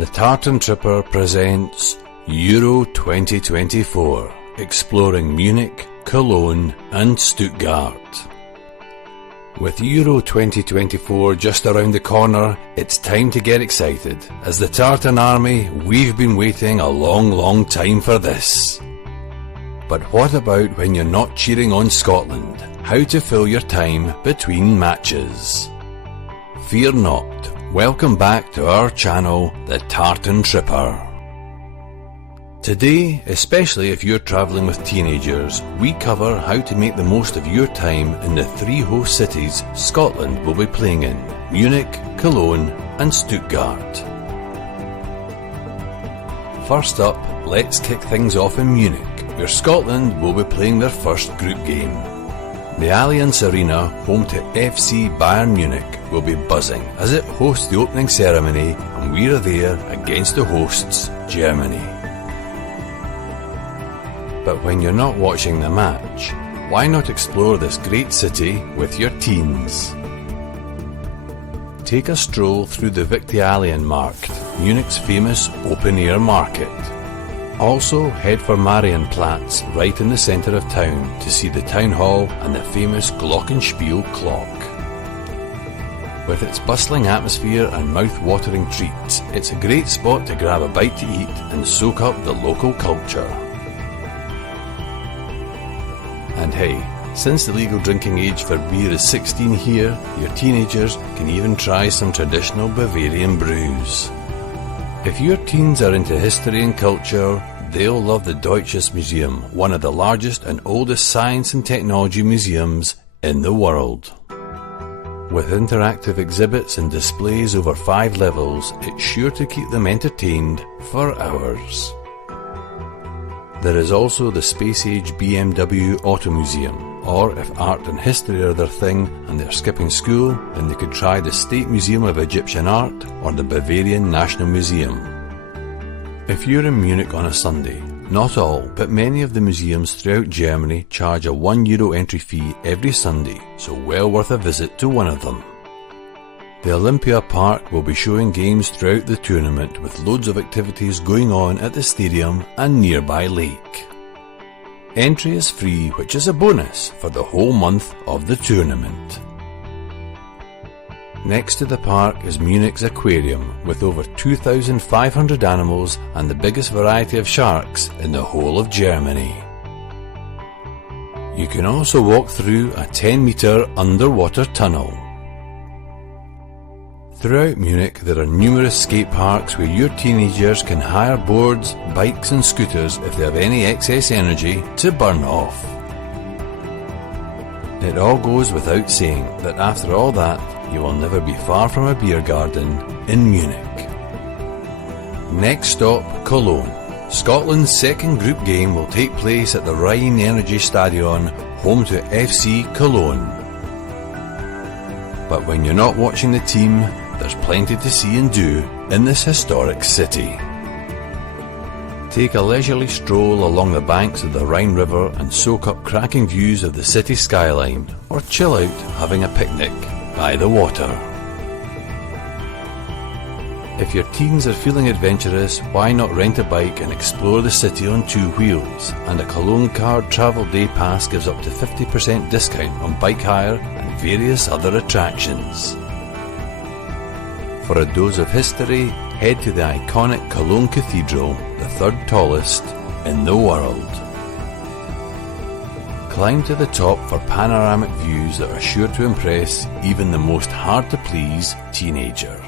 The Tartan Tripper presents Euro 2024, exploring Munich, Cologne and Stuttgart. With Euro 2024 just around the corner, it's time to get excited. As the Tartan Army, we've been waiting a long time for this. But what about when you're not cheering on Scotland? How to fill your time between matches? Fear not. Welcome back to our channel, the Tartan Tripper. Today, especially if you're travelling with teenagers, we cover how to make the most of your time in the three host cities Scotland will be playing in: Munich, Cologne and Stuttgart. First up, let's kick things off in Munich, where Scotland will be playing their first group game. The Allianz Arena, home to FC Bayern Munich, will be buzzing as it hosts the opening ceremony, and we are there against the hosts, Germany. But when you're not watching the match, why not explore this great city with your teens? Take a stroll through the Viktualienmarkt, Munich's famous open-air market. Also head for Marienplatz, right in the centre of town, to see the town hall and the famous Glockenspiel clock. With its bustling atmosphere and mouth-watering treats, it's a great spot to grab a bite to eat and soak up the local culture. And hey, since the legal drinking age for beer is 16 here, your teenagers can even try some traditional Bavarian brews. If your teens are into history and culture, they'll love the Deutsches Museum, one of the largest and oldest science and technology museums in the world. With interactive exhibits and displays over 5 levels, it's sure to keep them entertained for hours. There is also the space-age BMW Auto Museum, or if art and history are their thing and they're skipping school, then they could try the State Museum of Egyptian Art or the Bavarian National Museum. If you're in Munich on a Sunday, not all, but many of the museums throughout Germany charge a €1 entry fee every Sunday, so well worth a visit to one of them. The Olympia Park will be showing games throughout the tournament, with loads of activities going on at the stadium and nearby lake. Entry is free, which is a bonus for the whole month of the tournament. Next to the park is Munich's aquarium, with over 2,500 animals and the biggest variety of sharks in the whole of Germany. You can also walk through a 10-metre underwater tunnel. Throughout Munich there are numerous skate parks where your teenagers can hire boards, bikes and scooters if they have any excess energy to burn off. It all goes without saying that after all that, you will never be far from a beer garden in Munich. Next stop, Cologne. Scotland's second group game will take place at the Rhein Energy Stadion, home to FC Cologne. But when you're not watching the team, there's plenty to see and do in this historic city. Take a leisurely stroll along the banks of the Rhine River and soak up cracking views of the city skyline, or chill out having a picnic by the water. If your teens are feeling adventurous, why not rent a bike and explore the city on 2 wheels, and a Cologne Card Travel Day Pass gives up to 50% discount on bike hire and various other attractions. For a dose of history, head to the iconic Cologne Cathedral, the 3rd tallest in the world. Climb to the top for panoramic views that are sure to impress even the most hard-to-please teenager.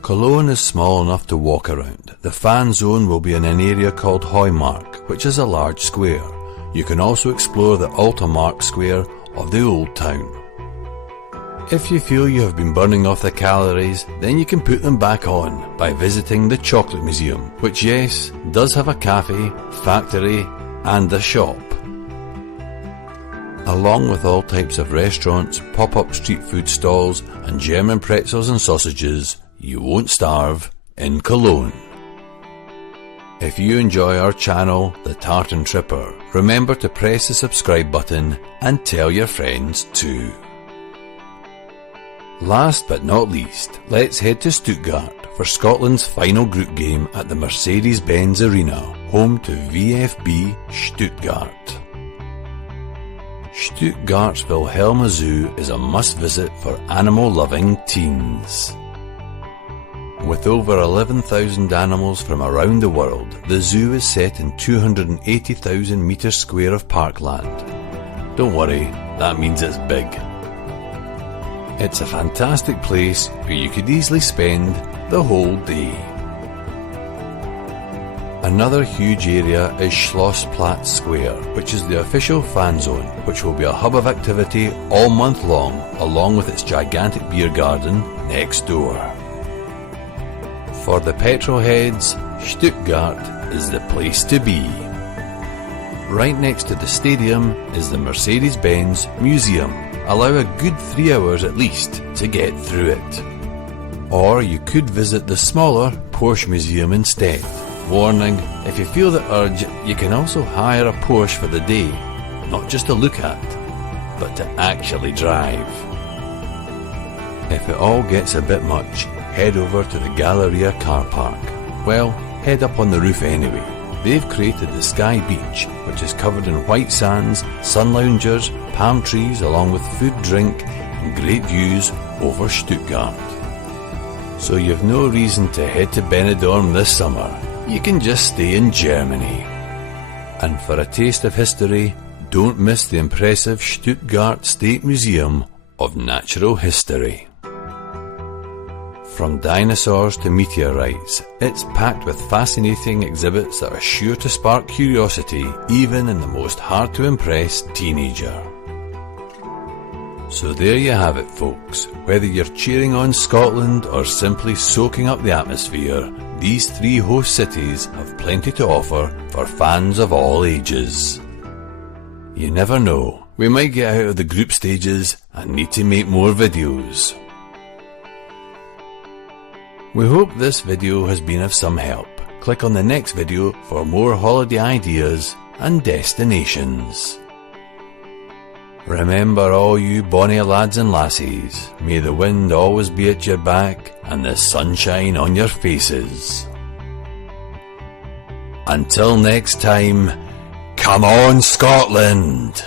Cologne is small enough to walk around. The fan zone will be in an area called Heumark, which is a large square. You can also explore the Altamark Square of the Old Town. If you feel you have been burning off the calories, then you can put them back on by visiting the Chocolate Museum, which, yes, does have a cafe, factory and a shop. Along with all types of restaurants, pop-up street food stalls and German pretzels and sausages, you won't starve in Cologne. If you enjoy our channel, the Tartan Tripper, remember to press the subscribe button and tell your friends too. Last but not least, let's head to Stuttgart for Scotland's final group game at the Mercedes-Benz Arena, home to VfB Stuttgart. Stuttgart's Wilhelma Zoo is a must-visit for animal-loving teens. With over 11,000 animals from around the world, the zoo is set in 280,000 metres square of parkland. Don't worry, that means it's big. It's a fantastic place where you could easily spend the whole day. Another huge area is Schlossplatz Square, which is the official fan zone, which will be a hub of activity all month long, along with its gigantic beer garden next door. For the petrolheads, Stuttgart is the place to be. Right next to the stadium is the Mercedes-Benz Museum. Allow a good 3 hours at least to get through it. Or you could visit the smaller Porsche Museum instead. Warning, if you feel the urge, you can also hire a Porsche for the day, not just to look at, but to actually drive. If it all gets a bit much, head over to the Galleria car park. Well, head up on the roof anyway. They've created the Sky Beach, which is covered in white sands, sun loungers, palm trees, along with food, drink, and great views over Stuttgart. So you've no reason to head to Benidorm this summer. You can just stay in Germany. And for a taste of history, don't miss the impressive Stuttgart State Museum of Natural History. From dinosaurs to meteorites, it's packed with fascinating exhibits that are sure to spark curiosity even in the most hard-to-impress teenager. So there you have it, folks. Whether you're cheering on Scotland or simply soaking up the atmosphere, these three host cities have plenty to offer for fans of all ages. You never know, we might get out of the group stages and need to make more videos. We hope this video has been of some help. Click on the next video for more holiday ideas and destinations. Remember, all you bonny lads and lassies, may the wind always be at your back and the sunshine on your faces. Until next time, come on Scotland!